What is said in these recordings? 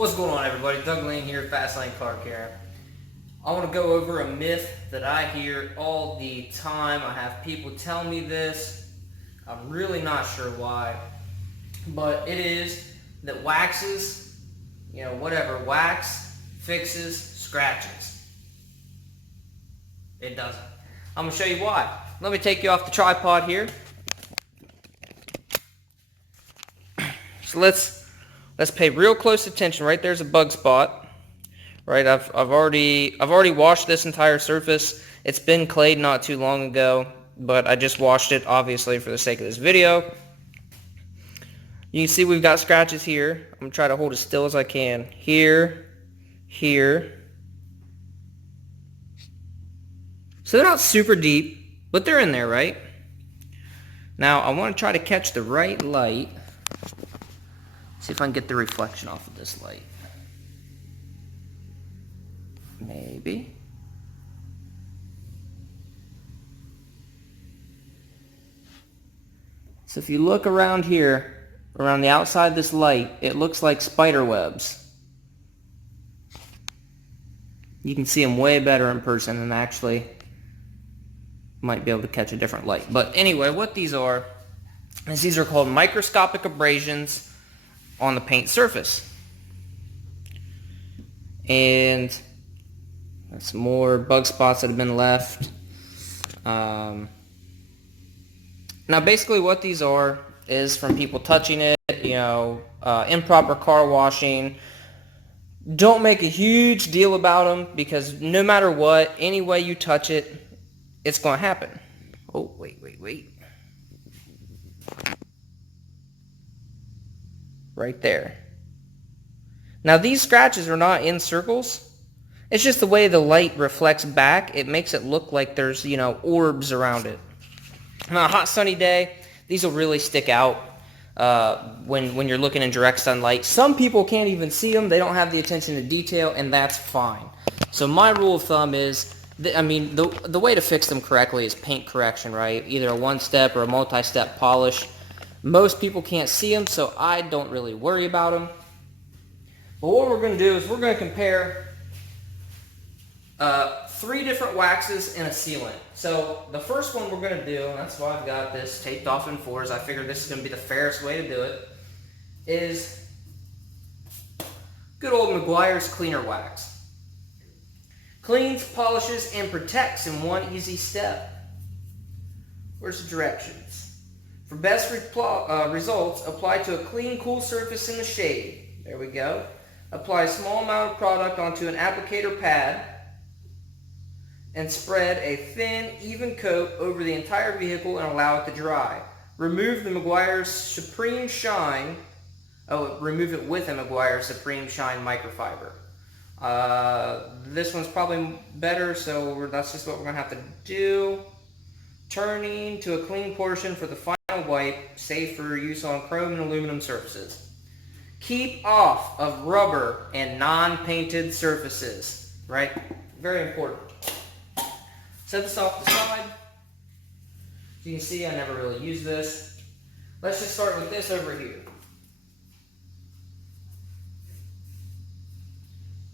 What's going on, everybody? Doug Lane here, Fast Lane Car Care. I want to go over a myth that I hear all the time. I have people tell me this. I'm really not sure why, but it is that waxes, wax fixes scratches. It doesn't. I'm going to show you why. Let me take you off the tripod here. So let's pay real close attention. Right there's a bug spot. Right, I've already washed this entire surface. It's been clayed not too long ago, but I just washed it obviously for the sake of this video. You can see we've got scratches here. I'm gonna try to hold as still as I can. Here. So they're not super deep, but they're in there, right? Now I want to try to catch the right light. See if I can get the reflection off of this light. Maybe. So if you look around here, around the outside of this light, it looks like spider webs. You can see them way better in person and actually might be able to catch a different light. But anyway, what these are is these are called microscopic abrasions on the paint surface. And some more bug spots that have been left. Now basically what these are is from people touching it, improper car washing. Don't make a huge deal about them because no matter what, any way you touch it, it's going to happen. Oh, wait. Right there. Now these scratches are not in circles. It's just the way the light reflects back. It makes it look like there's, orbs around it. On a hot sunny day, these will really stick out when you're looking in direct sunlight. Some people can't even see them. They don't have the attention to detail, and that's fine. So my rule of thumb is, the way to fix them correctly is paint correction, right? Either a one-step or a multi-step polish. Most people can't see them, so I don't really worry about them. But what we're going to do is we're going to compare 3 different waxes and a sealant. So the first one we're going to do, and that's why I've got this taped off in 4s, I figured this is going to be the fairest way to do it, is good old Meguiar's Cleaner Wax. Cleans, polishes, and protects in one easy step. Where's the directions? For best results, apply to a clean, cool surface in the shade. There we go. Apply a small amount of product onto an applicator pad and spread a thin, even coat over the entire vehicle and allow it to dry. Remove the Meguiar's Supreme Shine. Remove it with a Meguiar's Supreme Shine microfiber. This one's probably better, so that's just what we're going to have to do. Turning to a clean portion for the final wipe, safe for use on chrome and aluminum surfaces. Keep off of rubber and non-painted surfaces, right? Very important. Set this off the side. So you can see I never really use this. Let's just start with this over here.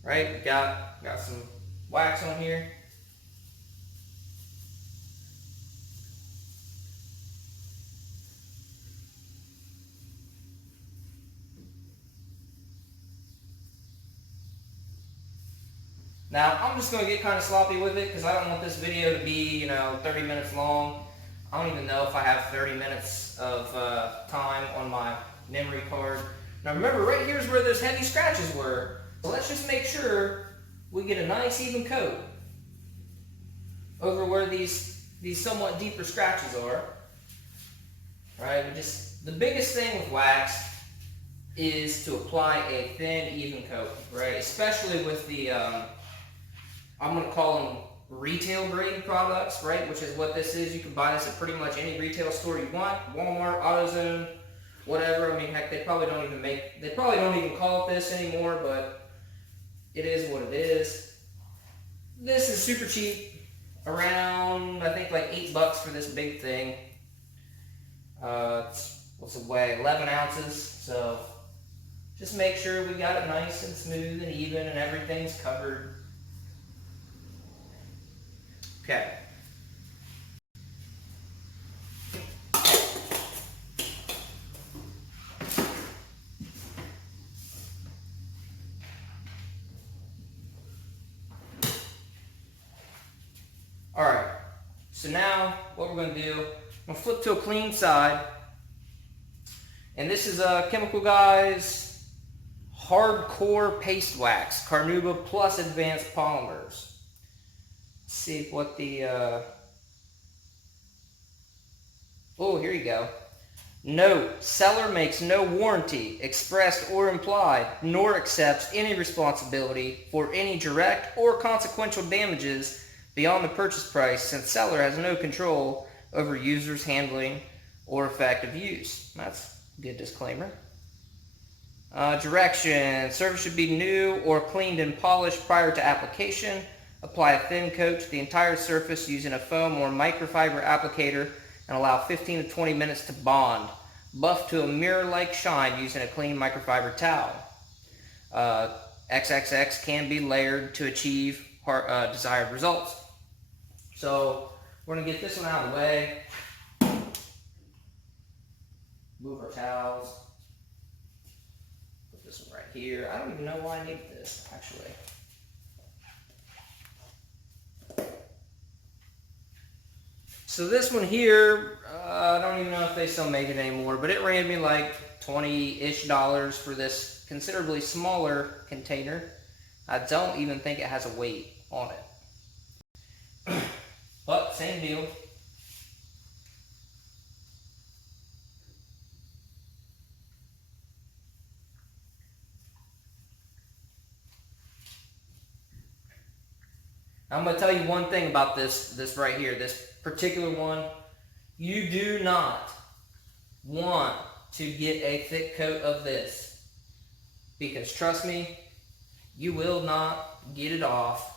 Right, got some wax on here. Now, I'm just going to get kind of sloppy with it because I don't want this video to be, 30 minutes long. I don't even know if I have 30 minutes of time on my memory card. Now remember, right here is where those heavy scratches were. So let's just make sure we get a nice even coat over where these somewhat deeper scratches are. Right? The biggest thing with wax is to apply a thin, even coat, right? Especially with the I'm going to call them retail grade products, right? Which is what this is. You can buy this at pretty much any retail store you want. Walmart, AutoZone, whatever. I mean, heck, they probably don't even call it this anymore, but it is what it is. This is super cheap. Around, I think, like $8 for this big thing. What's it weigh? 11 ounces. So Just make sure we got it nice and smooth and even and everything's covered. Okay. Alright, so now what we're going to do, I'm going to flip to a clean side. And this is Chemical Guys Hardcore Paste Wax, Carnauba Plus Advanced Polymers. Let's see what the, oh, here you go. Note, seller makes no warranty, expressed or implied, nor accepts any responsibility for any direct or consequential damages beyond the purchase price, since seller has no control over users' handling or effective use. That's a good disclaimer. Direction. Surface should be new or cleaned and polished prior to application. Apply a thin coat to the entire surface using a foam or microfiber applicator and allow 15 to 20 minutes to bond. Buff to a mirror-like shine using a clean microfiber towel. XXX can be layered to achieve desired results. So we're going to get this one out of the way. Move our towels. Put this one right here. I don't even know why I need this, actually. So this one here, I don't even know if they still make it anymore, but it ran me like $20-ish for this considerably smaller container. I don't even think it has a weight on it. But same deal. I'm going to tell you one thing about this right here, this particular one. You do not want to get a thick coat of this, because trust me, you will not get it off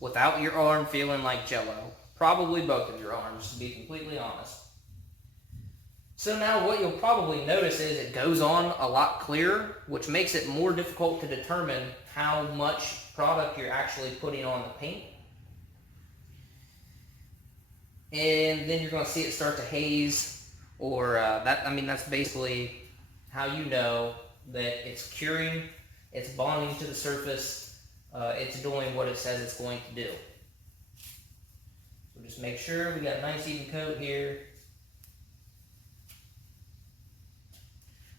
without your arm feeling like Jello. Probably both of your arms, to be completely honest. So now what you'll probably notice is it goes on a lot clearer, which makes it more difficult to determine how much product you're actually putting on the paint. And then you're going to see it start to haze, or that's basically how you know that it's curing, it's bonding to the surface, it's doing what it says it's going to do. So just make sure we got a nice even coat here.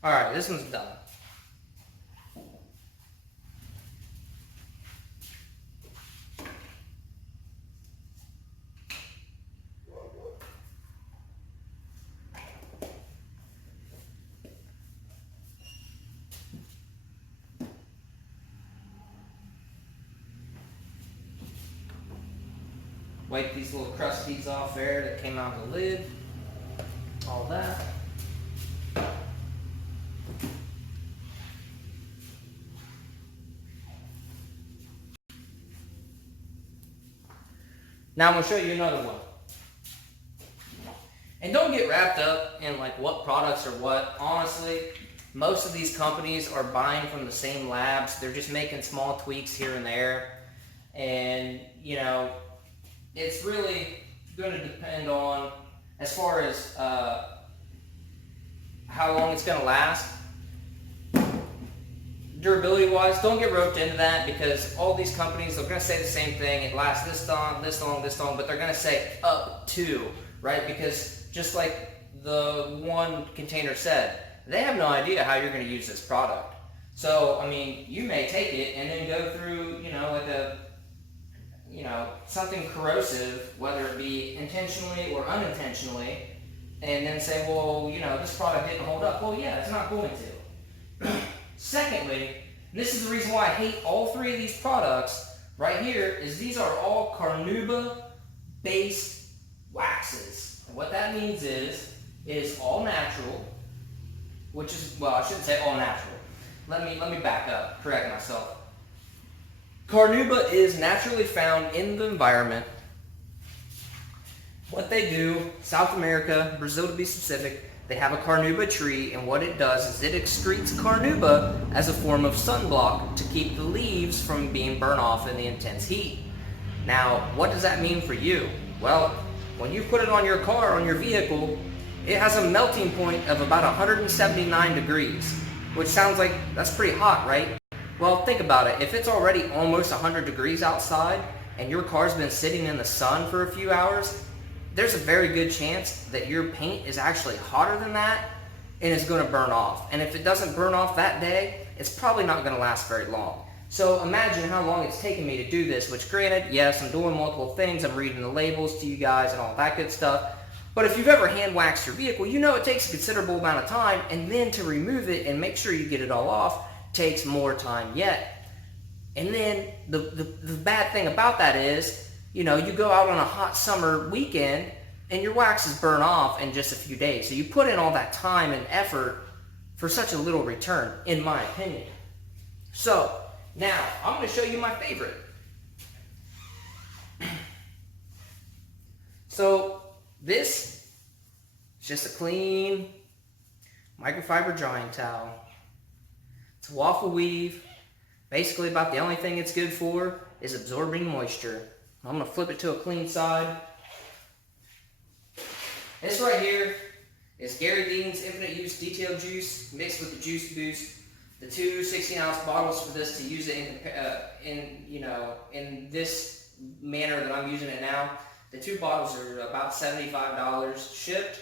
Alright, this one's done. Wipe these little crusties off there that came out of the lid. All that. Now I'm going to show you another one. And don't get wrapped up in like what products are what. Honestly, most of these companies are buying from the same labs. They're just making small tweaks here and there. And, you know, it's really going to depend on, as far as how long it's going to last. Durability wise, don't get roped into that, because all these companies, they're going to say the same thing. It lasts this long, this long, this long, but they're going to say up to, right? Because just like the one container said, they have no idea how you're going to use this product. So, I mean, you may take it and then go through, you know, like something corrosive, whether it be intentionally or unintentionally, and then say, well, you know, this product didn't hold up. Well, yeah, it's not going to. Secondly, and this is the reason why I hate all three of these products right here, is these are all Carnauba-based waxes. And what that means is all natural, which is, well, I shouldn't say all natural. Let me back up, correct myself. Carnauba is naturally found in the environment. What they do, South America, Brazil to be specific, They have a carnauba tree, and what it does is it excretes carnauba as a form of sunblock to keep the leaves from being burnt off in the intense heat. Now, what does that mean for you? Well, when you put it on your car, on your vehicle, it has a melting point of about 179 degrees, which sounds like that's pretty hot, right? Well, think about it. If it's already almost 100 degrees outside and your car's been sitting in the sun for a few hours, there's a very good chance that your paint is actually hotter than that and it's going to burn off. And if it doesn't burn off that day, it's probably not going to last very long. So imagine how long it's taken me to do this, which granted, yes, I'm doing multiple things. I'm reading the labels to you guys and all that good stuff. But if you've ever hand waxed your vehicle, you know it takes a considerable amount of time, and then to remove it and make sure you get it all off takes more time yet. And then the bad thing about that is, you know, you go out on a hot summer weekend and your wax is burnt off in just a few days. So you put in all that time and effort for such a little return, in my opinion. So now I'm going to show you my favorite. So this is just a clean microfiber drying towel. It's a waffle weave. Basically about the only thing it's good for is absorbing moisture. I'm going to flip it to a clean side. This right here is Gary Dean's Infinite Use Detail Juice mixed with the Juice Boost. The two 16-ounce bottles for this to use it in this manner that I'm using it now. The two bottles are about $75 shipped,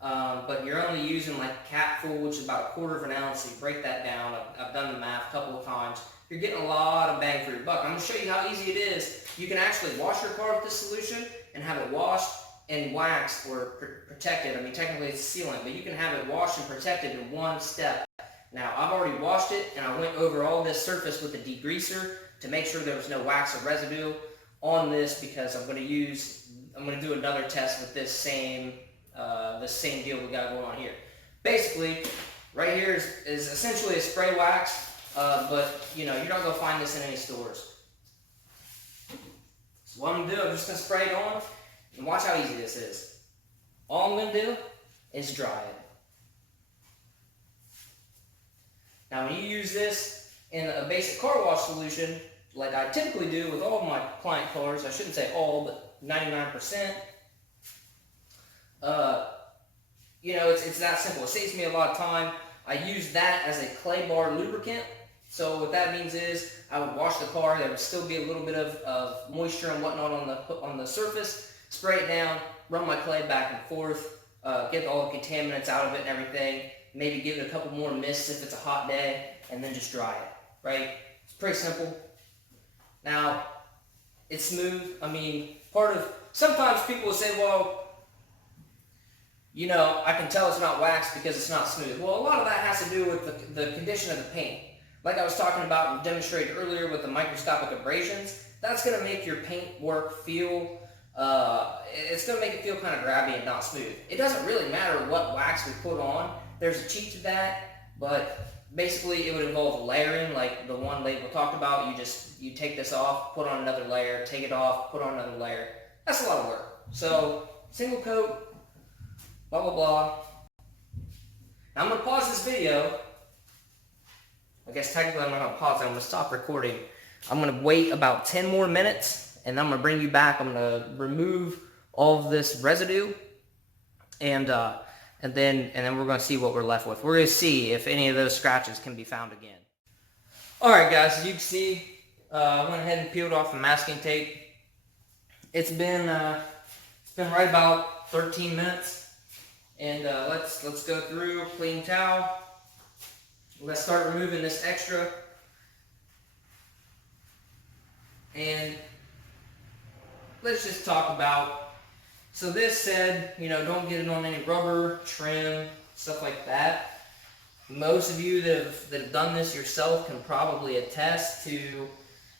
but you're only using like a capful, which is about 1/4 ounce. So you break that down. I've done the math a couple of times. You're getting a lot of bang for your buck. I'm going to show you how easy it is. You can actually wash your car with this solution and have it washed and waxed or protected. I mean, technically it's a sealant, but you can have it washed and protected in one step. Now, I've already washed it, and I went over all this surface with a degreaser to make sure there was no wax or residue on this, because I'm going to do another test with this same deal we got going on here. Basically, right here is essentially a spray wax. But you know, you're not going to find this in any stores. So what I'm going to do, I'm just going to spray it on, and watch how easy this is. All I'm going to do is dry it. Now when you use this in a basic car wash solution, like I typically do with all of my client cars, I shouldn't say all, but 99%, you know, it's that simple. It saves me a lot of time. I use that as a clay bar lubricant. So what that means is I would wash the car, there would still be a little bit of moisture and whatnot on the surface, spray it down, run my clay back and forth, get all the contaminants out of it and everything, maybe give it a couple more mists if it's a hot day, and then just dry it, right? It's pretty simple. Now, it's smooth. I mean, sometimes people will say, well, you know, I can tell it's not waxed because it's not smooth. Well, a lot of that has to do with the condition of the paint. Like I was talking about and demonstrated earlier with the microscopic abrasions, that's going to make your paint work feel, it's going to make it feel kind of grabby and not smooth. It doesn't really matter what wax we put on. There's a cheat to that, but basically it would involve layering, like the one label talked about. You take this off, put on another layer, take it off, put on another layer. That's a lot of work. So, single coat, blah, blah, blah. Now I'm going to pause this video. I guess technically I'm not going to pause it. I'm going to stop recording. I'm going to wait about 10 more minutes, and then I'm going to bring you back. I'm going to remove all of this residue, and then we're going to see what we're left with. We're going to see if any of those scratches can be found again. All right, guys. As you can see, I went ahead and peeled off the masking tape. It's been right about 13 minutes, and let's go through clean towel. Let's start removing this extra, and let's just talk about, so this said, you know, don't get it on any rubber, trim, stuff like that. Most of you that have done this yourself can probably attest to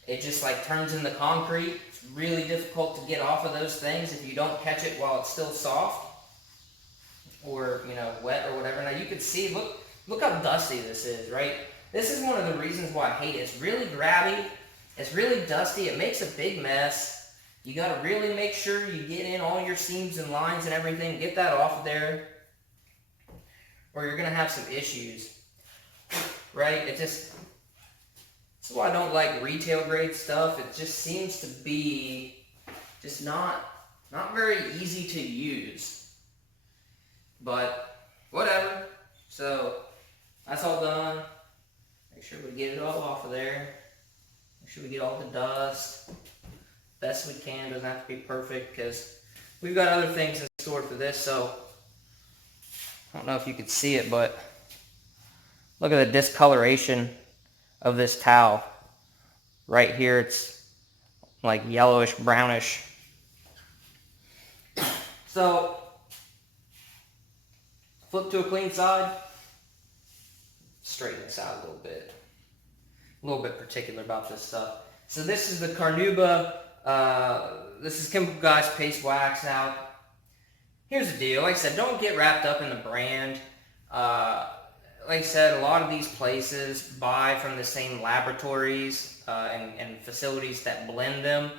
it just like turns into concrete. It's really difficult to get off of those things if you don't catch it while it's still soft or, you know, wet or whatever. Now you can see, look how dusty this is, right? This is one of the reasons why I hate it. It's really grabby. It's really dusty. It makes a big mess. You got to really make sure you get in all your seams and lines and everything. Get that off of there. or you're gonna have some issues, right? That's why I don't like retail grade stuff. It just seems to be just not very easy to use. But whatever. So that's all done. Make sure we get it all off of there. Make sure we get all the dust best we can. Doesn't have to be perfect because we've got other things in store for this. So I don't know if you could see it, but look at the discoloration of this towel. Right here, it's like yellowish, brownish. So flip to a clean side. Straighten this out a little bit particular about this stuff. So this is the Carnauba, this is Chemical Guys Paste Wax. Now, here's the deal. Like I said, don't get wrapped up in the brand. Like I said, a lot of these places buy from the same laboratories and facilities that blend them.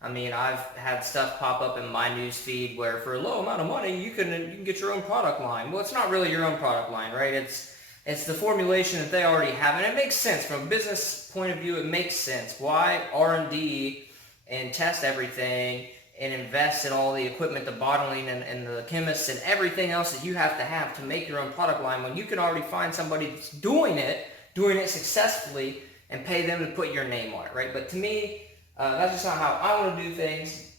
I mean, I've had stuff pop up in my news feed where for a low amount of money, you can get your own product line. Well, it's not really your own product line, right? It's the formulation that they already have, and it makes sense from a business point of view. It makes sense. Why R&D and test everything and invest in all the equipment, the bottling and the chemists and everything else that you have to make your own product line when you can already find somebody that's doing it successfully and pay them to put your name on it, right? But to me, that's just not how I want to do things.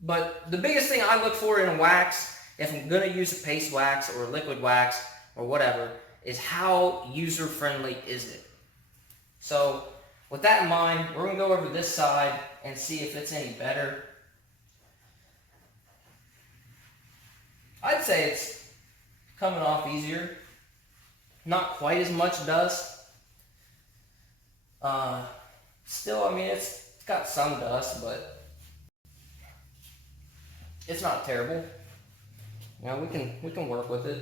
But the biggest thing I look for in a wax, if I'm going to use a paste wax or a liquid wax or whatever, is how user-friendly is it? So with that in mind, we're going to go over this side and see if it's any better. I'd say it's coming off easier. Not quite as much dust. Still, I mean, it's got some dust, but it's not terrible. You know, we can work with it.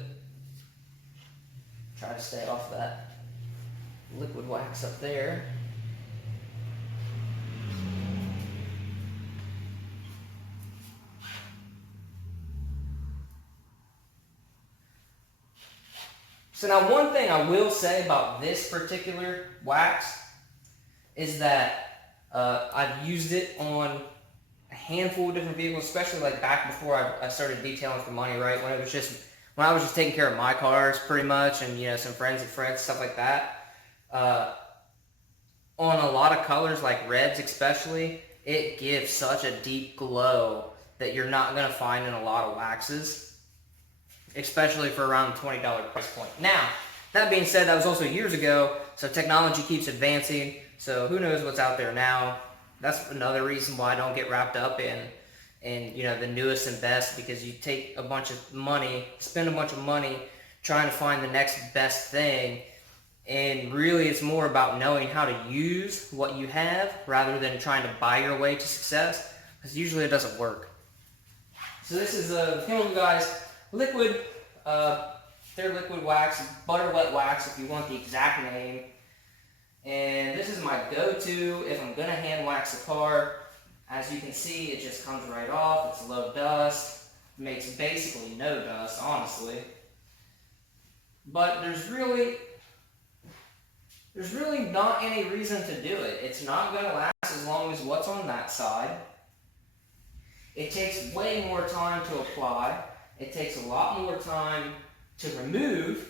Try to stay off that liquid wax up there. So now one thing I will say about this particular wax is that I've used it on a handful of different vehicles, especially like back before I started detailing for money, right? When I was just taking care of my cars pretty much, and you know, some friends of friends, stuff like that. On a lot of colors like reds especially, it gives such a deep glow that you're not going to find in a lot of waxes, especially for around the $20 price point. Now, that being said, that was also years ago, so technology keeps advancing, so who knows what's out there now. That's another reason why I don't get wrapped up in you know, the newest and best, because you take a bunch of money, spend a bunch of money trying to find the next best thing, and really it's more about knowing how to use what you have rather than trying to buy your way to success, because usually it doesn't work. So this is a Chemical Guys liquid, their liquid wax, butter wet wax if you want the exact name. And this is my go-to if I'm gonna hand wax a car. As you can see, it just comes right off. It's low dust. It makes basically no dust, honestly. But there's really not any reason to do it. It's not gonna last as long as what's on that side. It takes way more time to apply. It takes a lot more time to remove.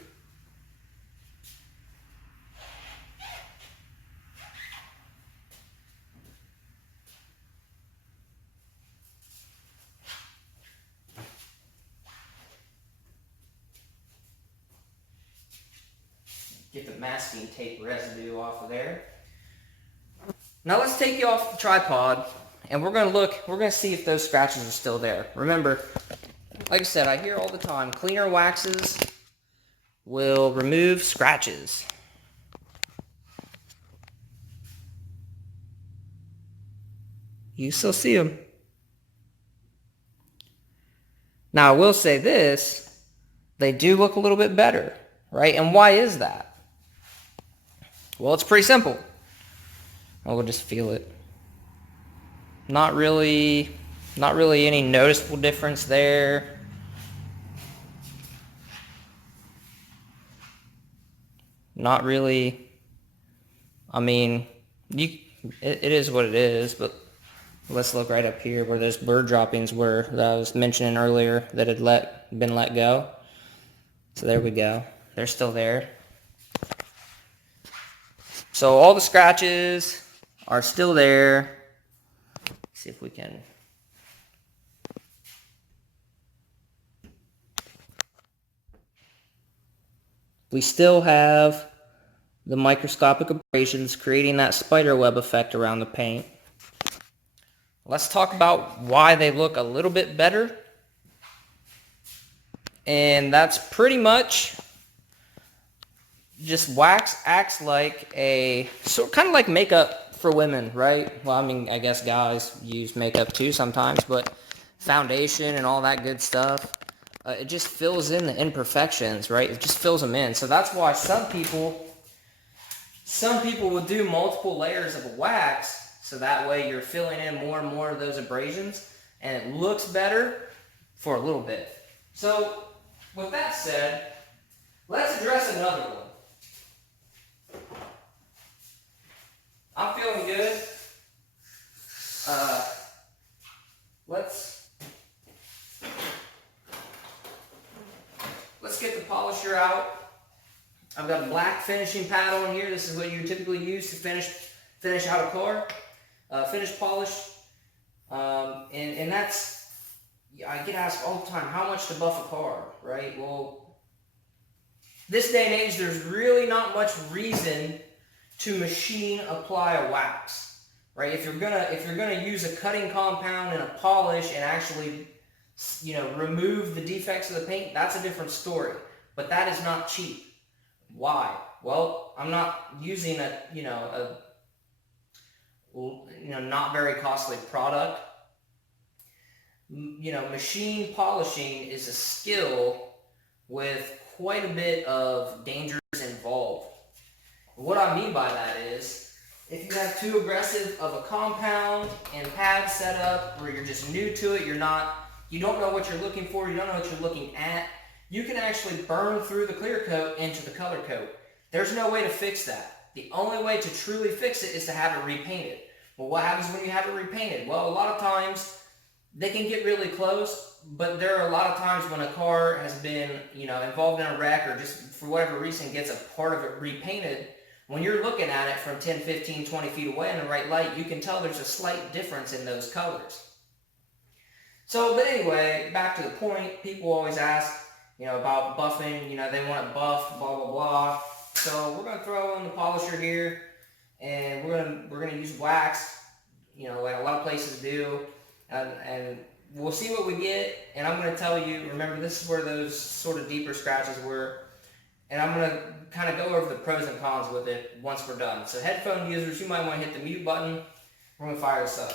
Get the masking tape residue off of there. Now let's take you off the tripod, and we're gonna see if those scratches are still there. Remember, like I said, I hear all the time, cleaner waxes will remove scratches. You still see them. Now I will say this, they do look a little bit better, right? And why is that? Well, it's pretty simple. We'll just feel it. Not really any noticeable difference there. Not really. I mean, it is what it is, but let's look right up here where those bird droppings were that I was mentioning earlier that had been let go. So there we go. They're still there. So all the scratches are still there. Let's see if we can. We still have the microscopic abrasions creating that spider web effect around the paint. Let's talk about why they look a little bit better. And that's pretty much just wax acts like a sort kind of like makeup for women, right? Well, I mean, I guess guys use makeup too sometimes, but foundation and all that good stuff, it just fills in the imperfections, right? It just fills them in. So that's why some people will do multiple layers of a wax, so that way you're filling in more and more of those abrasions, and it looks better for a little bit. So with that said, let's address another one. I'm feeling good. Let's get the polisher out. I've got a black finishing pad on here. This is what you typically use to finish out a car, finish polish, and that's, I get asked all the time, how much to buff a car, right? Well, this day and age, there's really not much reason to machine apply a wax, right? If you're gonna use a cutting compound and a polish and actually, remove the defects of the paint, that's a different story. But that is not cheap. Why? Well, I'm not using a not very costly product. Machine polishing is a skill with quite a bit of dangers involved. What I mean by that is, if you have too aggressive of a compound and pad set up where you're just new to it, you don't know what you're looking for, you don't know what you're looking at, you can actually burn through the clear coat into the color coat. There's no way to fix that. The only way to truly fix it is to have it repainted. Well, what happens when you have it repainted? Well, a lot of times they can get really close, but there are a lot of times when a car has been, involved in a wreck or just for whatever reason gets a part of it repainted. When you're looking at it from 10, 15, 20 feet away in the right light, you can tell there's a slight difference in those colors. So, but anyway, back to the point, people always ask, about buffing, they want it buffed, blah, blah, blah. So we're going to throw in the polisher here, and we're gonna use wax, like a lot of places do, and we'll see what we get, and I'm going to tell you, remember, this is where those sort of deeper scratches were, and I'm going to kind of go over the pros and cons with it once we're done. So headphone users, you might want to hit the mute button. We're going to fire this up.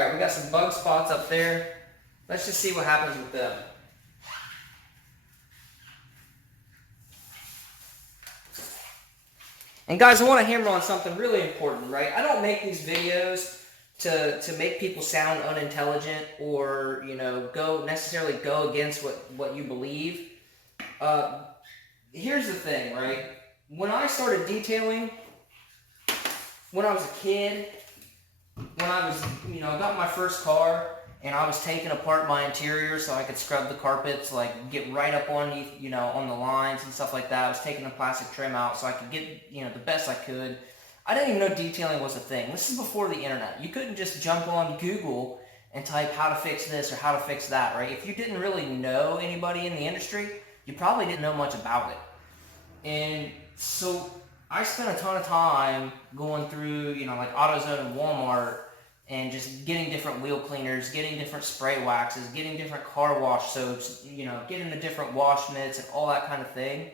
Alright, we got some bug spots up there. Let's just see what happens with them. And guys, I want to hammer on something really important, right? I don't make these videos to make people sound unintelligent or, necessarily go against what you believe. Here's the thing, right? When I started detailing, when I was a kid, when I was, I got my first car and I was taking apart my interior so I could scrub the carpets, like get right up underneath, on the lines and stuff like that. I was taking the plastic trim out so I could get, the best I could. I didn't even know detailing was a thing. This is before the internet. You couldn't just jump on Google and type how to fix this or how to fix that, right? If you didn't really know anybody in the industry, you probably didn't know much about it. And so I spent a ton of time going through, like AutoZone and Walmart and just getting different wheel cleaners, getting different spray waxes, getting different car wash soaps, getting the different wash mitts and all that kind of thing.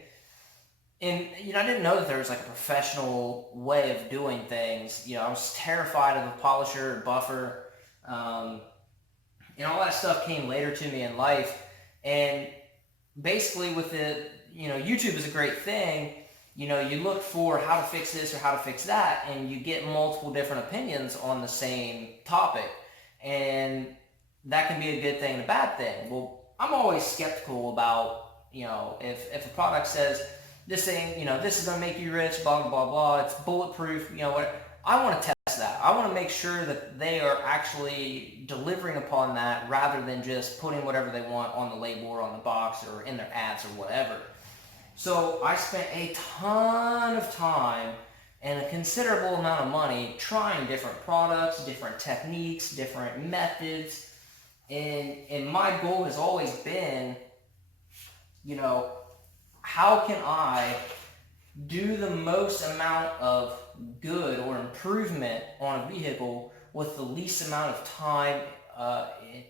And, I didn't know that there was like a professional way of doing things. I was terrified of a polisher or buffer. And all that stuff came later to me in life. And basically with it, YouTube is a great thing. You look for how to fix this or how to fix that, and you get multiple different opinions on the same topic. And that can be a good thing and a bad thing. Well, I'm always skeptical about, if a product says, this thing, this is going to make you rich, blah, blah, blah, blah, it's bulletproof, what, I want to test that. I want to make sure that they are actually delivering upon that rather than just putting whatever they want on the label or on the box or in their ads or whatever. So I spent a ton of time and a considerable amount of money trying different products, different techniques, different methods. And my goal has always been, how can I do the most amount of good or improvement on a vehicle with the least amount of time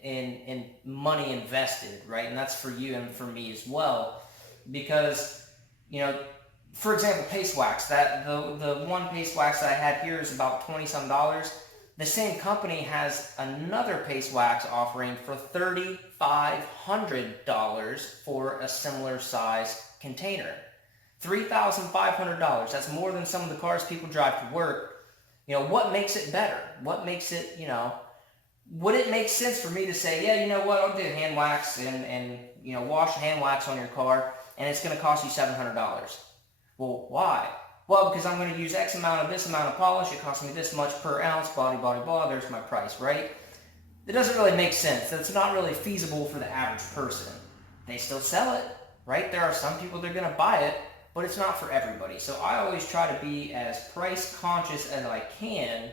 and money invested, right? And that's for you and for me as well. Because, for example, paste wax, that the one paste wax that I had here is about $20-some. The same company has another paste wax offering for $3,500 for a similar size container. $3,500. That's more than some of the cars people drive to work. What makes it better? What makes it, would it make sense for me to say, yeah, you know what, I'll do hand wax and wash hand wax on your car, and it's going to cost you $700. Well, why? Well, because I'm going to use X amount of this amount of polish, it costs me this much per ounce, blah, blah, blah, blah, there's my price, right? It doesn't really make sense. That's not really feasible for the average person. They still sell it, right? There are some people that are going to buy it, but it's not for everybody. So I always try to be as price conscious as I can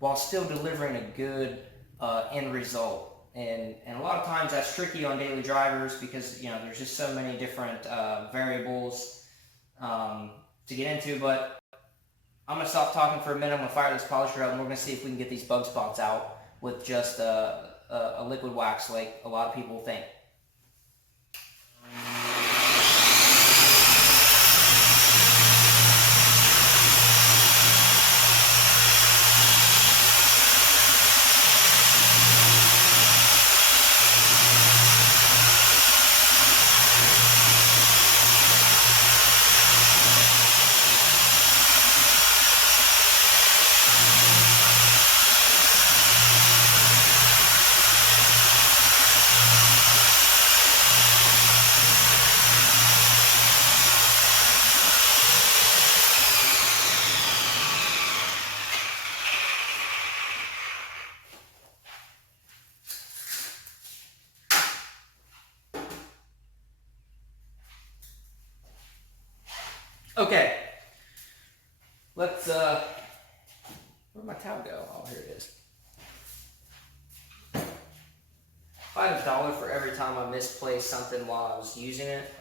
while still delivering a good end result. And a lot of times that's tricky on daily drivers because, there's just so many different variables to get into. But I'm going to stop talking for a minute. I'm going to fire this polisher up, and we're going to see if we can get these bug spots out with just a liquid wax like a lot of people think. Okay, let's, where'd my towel go? Oh, here it is. If I had $1 for every time I misplaced something while I was using it,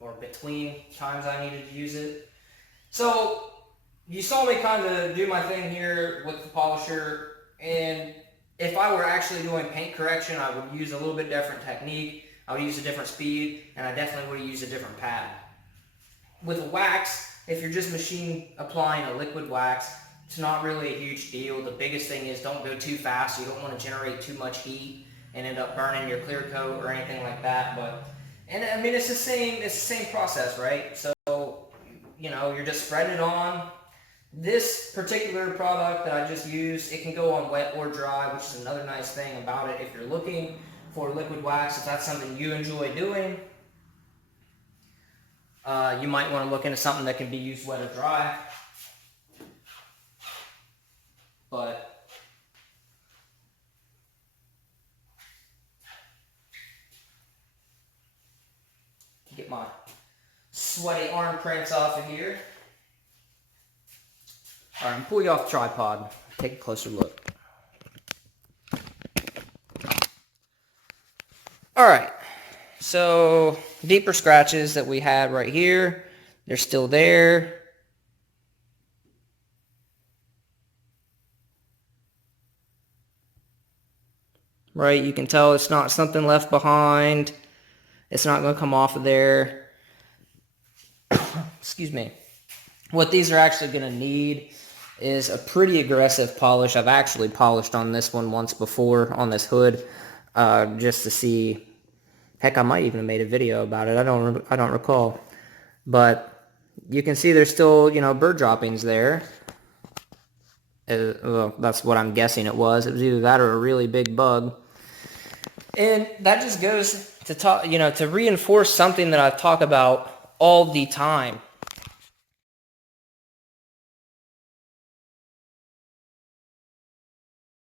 or between times I needed to use it. So, you saw me kind of do my thing here with the polisher, and if I were actually doing paint correction, I would use a little bit different technique, I would use a different speed, and I definitely would use a different pad. With a wax, if you're just machine applying a liquid wax, it's not really a huge deal. The biggest thing is don't go too fast. You don't want to generate too much heat and end up burning your clear coat or anything like that. And I mean, it's the same process, right? So, you're just spreading it on. This particular product that I just used, it can go on wet or dry, which is another nice thing about it. If you're looking for liquid wax, if that's something you enjoy doing, you might want to look into something that can be used wet or dry. But get my sweaty arm prints off of here. All right, I'm pulling you off the tripod. Take a closer look. All right. So, deeper scratches that we had right here, they're still there. right? You can tell it's not something left behind. It's not going to come off of there. Excuse me. What these are actually going to need is a pretty aggressive polish. I've actually polished on this one once before, on this hood, just to see. Heck, I might even have made a video about it. I don't recall. But you can see there's still, bird droppings there. Well, that's what I'm guessing it was. It was either that or a really big bug. And that just goes to talk, to reinforce something that I talk about all the time.